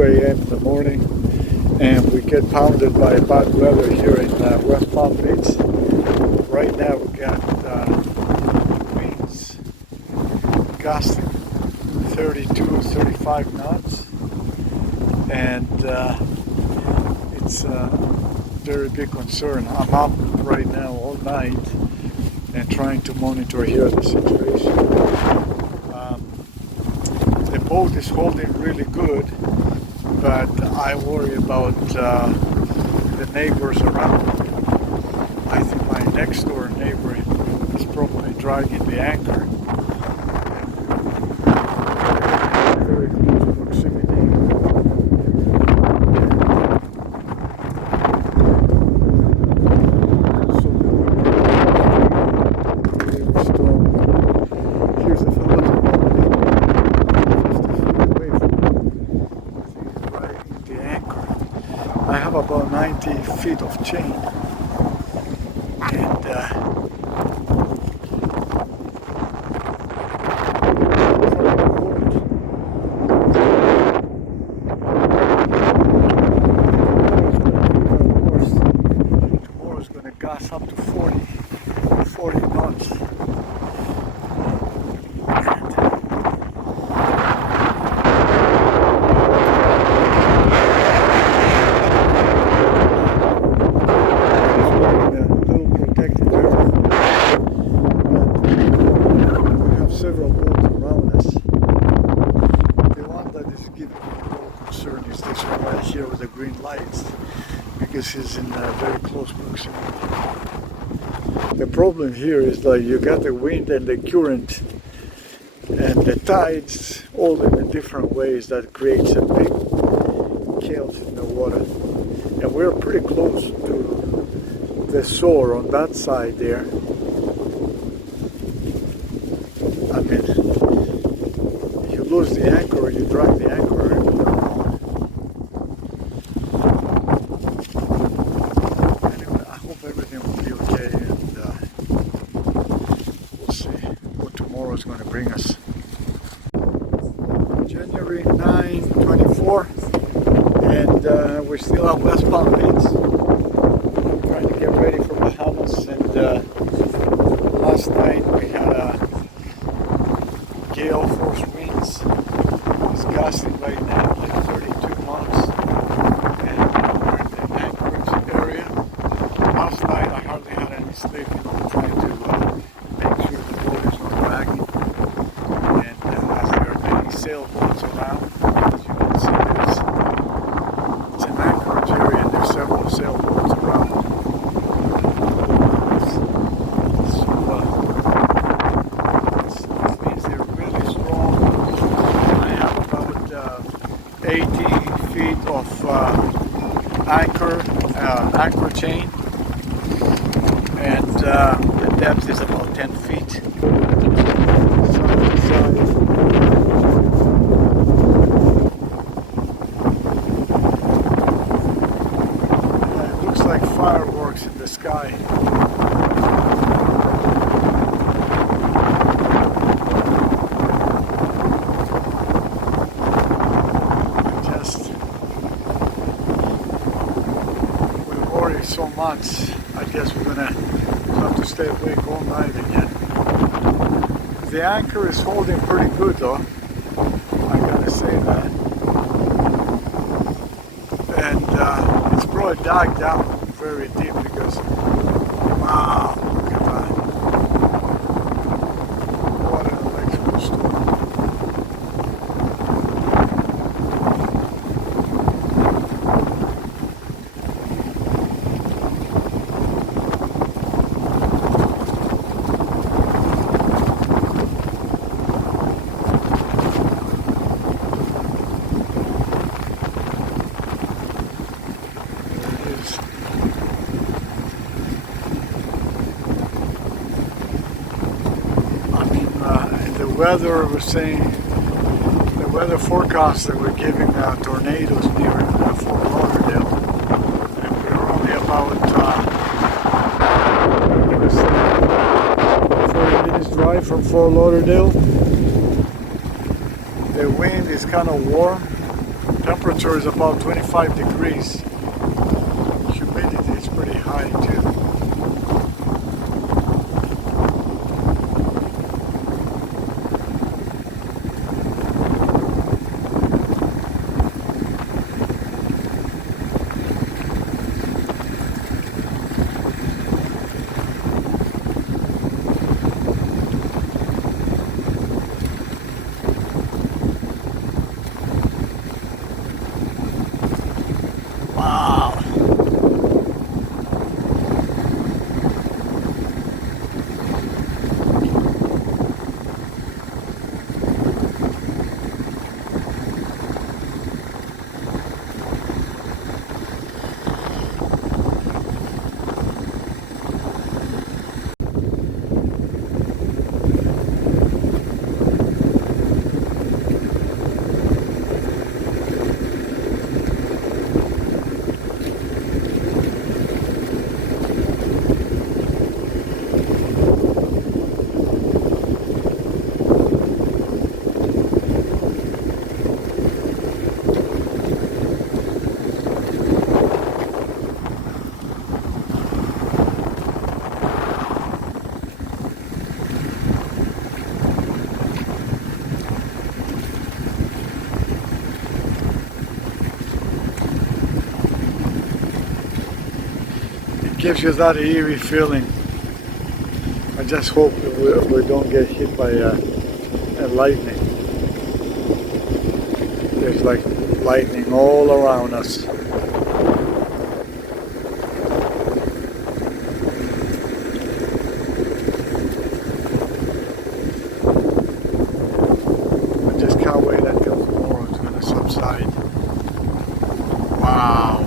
2 a.m. in the morning, and we get pounded by bad weather here in West Palm Beach. Right now we got winds gusting 32, 35 knots, and it's a very big concern. I'm up right now all night and trying to monitor here the situation. The boat is holding really good, but I worry about the neighbors around. I think my next door neighbor is probably dragging the anchor. Very close proximity. Here's a fellow. I have about 90 feet of chain, and tomorrow is going to gust up to 40 knots. Several boats around us. The one that is giving me more concern is this one right here with the green lights, because he's in very close proximity. The problem here is that you got the wind and the current and the tides all in different ways that creates a big chaos in the water. And we're pretty close to the shore on that side there. I mean, you lose the anchor or you drag the anchor. Anyway, I hope everything will be okay, and we'll see what tomorrow is going to bring us. January 9, 24, and we're still at West Palm Beach, trying to get ready for Bahamas. And last night we had a gale-force winds. It's gusting right now like 32 knots, and we're in the Anchorage area. Last night I hardly had any sleep, trying to make sure the boat is not dragging. And as there are many sailboats around, as you can see, it's an Anchorage area and there's several sailboats around. Of anchor chain, and the depth is about 10 feet. Side to side. It looks like fireworks in the sky. So much, I guess we're gonna have to stay awake all night again. The anchor is holding pretty good though, I gotta say that. And it's probably dug down very deep, because wow, look at that. What an electrical storm. The weather was saying, the weather forecast that we're giving tornadoes near Fort Lauderdale, and we're only about 40 minutes drive from Fort Lauderdale. The wind is kind of warm, Temperature is about 25 degrees. Humidity is pretty high too. Gives you that eerie feeling. I just hope we don't get hit by lightning. There's like lightning all around us. I just can't wait until tomorrow it's going to subside. Wow.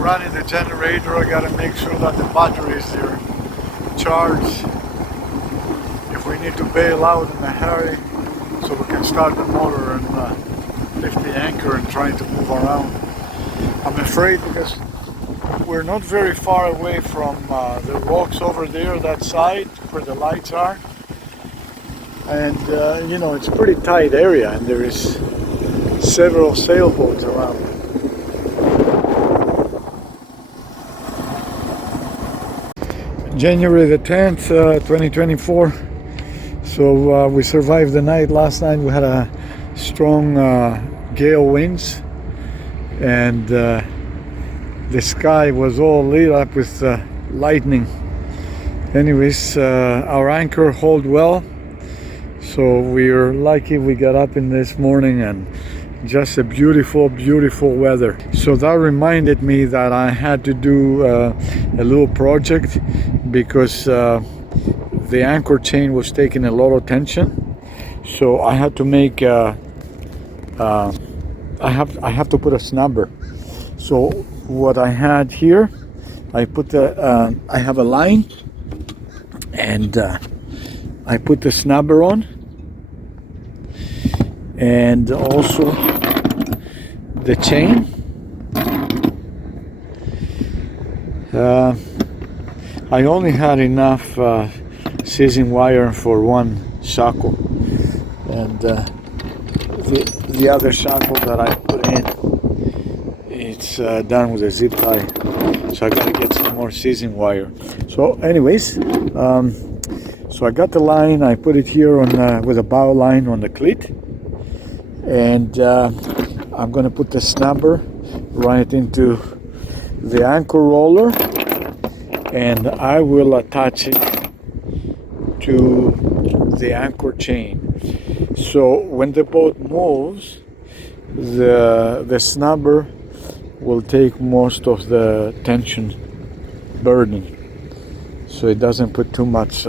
Running the generator, I gotta make sure that the batteries are charged if we need to bail out in a hurry, so we can start the motor and lift the anchor and try to move around. I'm afraid because we're not very far away from the rocks over there, that side where the lights are, and you know, it's a pretty tight area and there is several sailboats around. January the 10th, 2024. So we survived the night. Last night we had a strong gale winds, and the sky was all lit up with lightning. Anyways, our anchor held well, so we were lucky we got up in this morning and just a beautiful weather. So that reminded me that I had to do a little project, because the anchor chain was taking a lot of tension. So I had to make I have to put a snubber. So what I had here, I put the I have a line, and I put the snubber on, and also the chain. I only had enough seizing wire for one shackle, and the other shackle that I put in, it's done with a zip tie, so I gotta get some more seizing wire. So anyways, so I got the line, I put it here on with a bow line on the cleat, and I'm going to put the snubber right into the anchor roller, and I will attach it to the anchor chain. So when the boat moves, the snubber will take most of the tension burden, so it doesn't put too much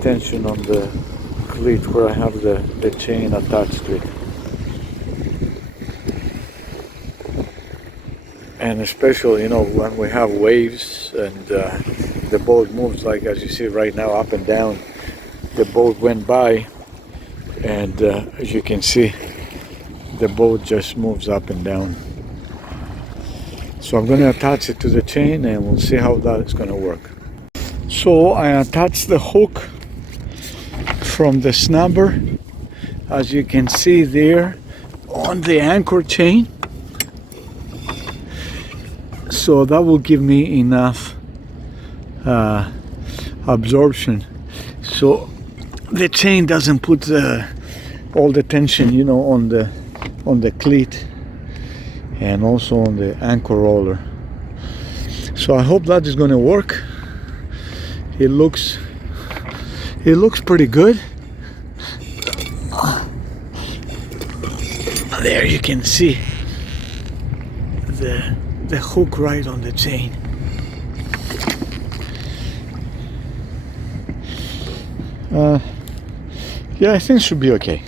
tension on the cleat where I have the chain attached to it. And especially, you know, when we have waves and the boat moves, like as you see right now, up and down. The boat went by, and as you can see, the boat just moves up and down. So I'm going to attach it to the chain, and we'll see how that is going to work. So I attached the hook from the snubber, as you can see there, on the anchor chain. So that will give me enough absorption, so the chain doesn't put all the tension, you know, on the cleat and also on the anchor roller. So I hope that is going to work. It looks pretty good. There you can see the hook right on the chain. Yeah, I think it should be okay.